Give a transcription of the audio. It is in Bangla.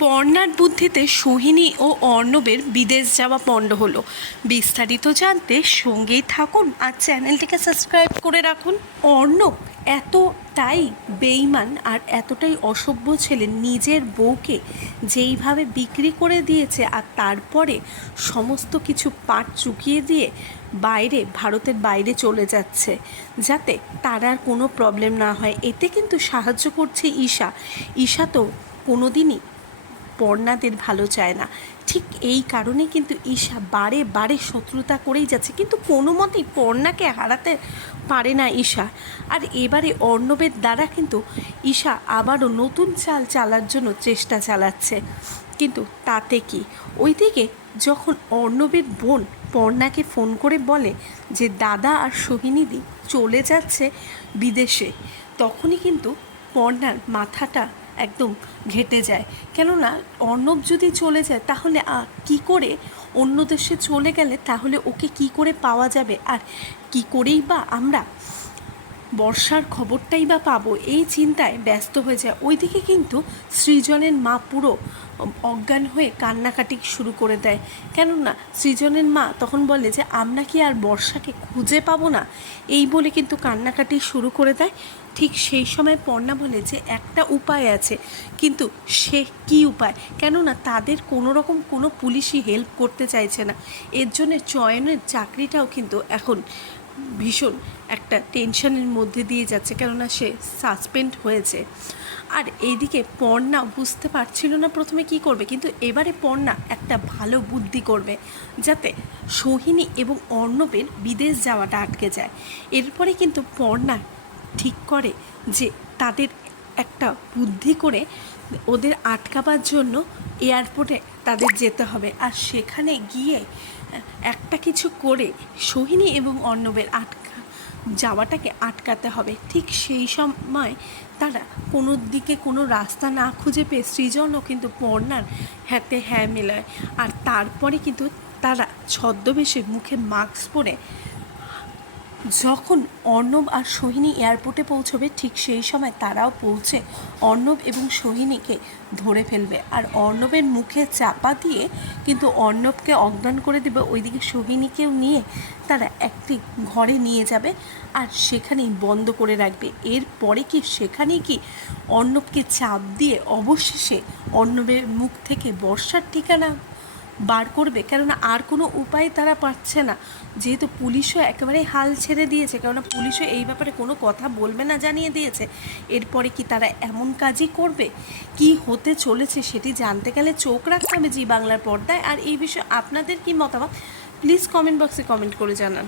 পর্ণার বুদ্ধিতে সোহিনী ও অর্ণবের বিদেশ যাওয়া পণ্ড হলো। বিস্তারিত জানতে সঙ্গেই থাকুন আর চ্যানেলটিকে সাবস্ক্রাইব করে রাখুন। অর্ণব এতটাই বেইমান আর এতটাই অসভ্য ছেলে, নিজের বউকে যেইভাবে বিক্রি করে দিয়েছে আর তারপরে সমস্ত কিছু পাট চুকিয়ে দিয়ে ভারতের বাইরে চলে যাচ্ছে যাতে তার আর কোনো প্রবলেম না হয়। এতে কিন্তু সাহায্য করছে ঈশা। ঈশা তো কোনোদিনই পর্ণাদের ভালো চায় না, ঠিক এই কারণে কিন্তু ঈশা বারে বারে শত্রুতা করেই যাচ্ছে, কিন্তু কোনো মতেই পর্ণাকে হারাতে পারে না ঈশা। আর এবারে অর্ণবের দ্বারা কিন্তু ঈশা আবারও নতুন চাল চালার জন্য চেষ্টা চালাচ্ছে, কিন্তু তাতে কি ওইদিকে যখন অর্ণবের বোন পর্ণাকে ফোন করে বলে যে দাদা আর সোহিনীদি চলে যাচ্ছে বিদেশে, তখনই কিন্তু পর্ণার মাথাটা একদম ঘেঁটে যায়। কেননা অর্ণব যদি চলে যায় তাহলে কি করে অন্য দেশে চলে গেলে তাহলে ওকে কি করে পাওয়া যাবে, আর কি করেই বা আমরা বর্ষার খবরটাই বা পাবো, এই চিন্তায় ব্যস্ত হয়ে যায়। ওইদিকে কিন্তু সৃজনের মা পুরো অজ্ঞান হয়ে কান্নাকাটি শুরু করে দেয়। কেননা সৃজনের মা তখন বলে যে আমরা কি আর বর্ষাকে খুঁজে পাবো না, এই বলে কিন্তু কান্নাকাটি শুরু করে দেয়। ঠিক সেই সময় পর্ণা বলে যে একটা উপায় আছে, কিন্তু সে কি উপায়, কেননা তাদের কোনো রকম কোনো পুলিশই হেল্প করতে চাইছে না। এর জন্যে চয়নের চাকরিটাও কিন্তু এখন ভীষণ একটা টেনশনের মধ্যে দিয়ে যাচ্ছে, কেননা সে সাসপেন্ড হয়েছে। আর এইদিকে পর্ণা বুঝতে পারছিল না প্রথমে কি করবে, কিন্তু এবারে পর্ণা একটা ভালো বুদ্ধি করবে যাতে সোহিনী এবং অর্ণবের বিদেশ যাওয়াটা আটকে যায়। এরপরে কিন্তু পর্ণা ঠিক করে যে তাদের একটা বুদ্ধি করে ওদের আটকাবার জন্য এয়ারপোর্টে তাদের যেতে হবে, আর সেখানে গিয়ে একটা কিছু করে সোহিনী এবং অর্ণবের যাওয়াটাকে আটকাতে হবে। ঠিক সেই সময় তারা কোনো দিকে কোনো রাস্তা না খুঁজে পেয়ে সৃজনও কিন্তু পর্ণার হাতে হ্যাঁ মেলায়, আর তারপরে কিন্তু তারা ছদ্মবেশে মুখে মাস্ক পরে যখন অর্ণব আর সোহিনী এয়ারপোর্টে পৌঁছবে, ঠিক সেই সময় তারাও পৌঁছে অর্ণব এবং সোহিনীকে ধরে ফেলবে, আর অর্ণবের মুখে চাপা দিয়ে কিন্তু অর্ণবকে অজ্ঞান করে দেবে। ওইদিকে সোহিনীকেও নিয়ে তারা একটি ঘরে নিয়ে যাবে আর সেখানেই বন্ধ করে রাখবে। এরপরে কি সেখানেই কি অর্ণবকে চাপ দিয়ে অবশেষে অর্ণবের মুখ থেকে বর্ষার ঠিকানা বার করবে, কেননা আর কোনো উপায় তারা পাচ্ছে না, যেহেতু পুলিশও একেবারে হাল ছেড়ে দিয়েছে, কেননা পুলিশও এই ব্যাপারে কোনো কথা বলবে না জানিয়ে দিয়েছে। এরপরে কি তারা এমন কাজই করবে? কি হতে চলেছে সেটি জানতে গেলে চোখ রাখতে হবে জি বাংলার পর্দায়। আর এই বিষয়ে আপনাদের কি মতামত প্লিজ কমেন্ট বক্সে কমেন্ট করে জানান।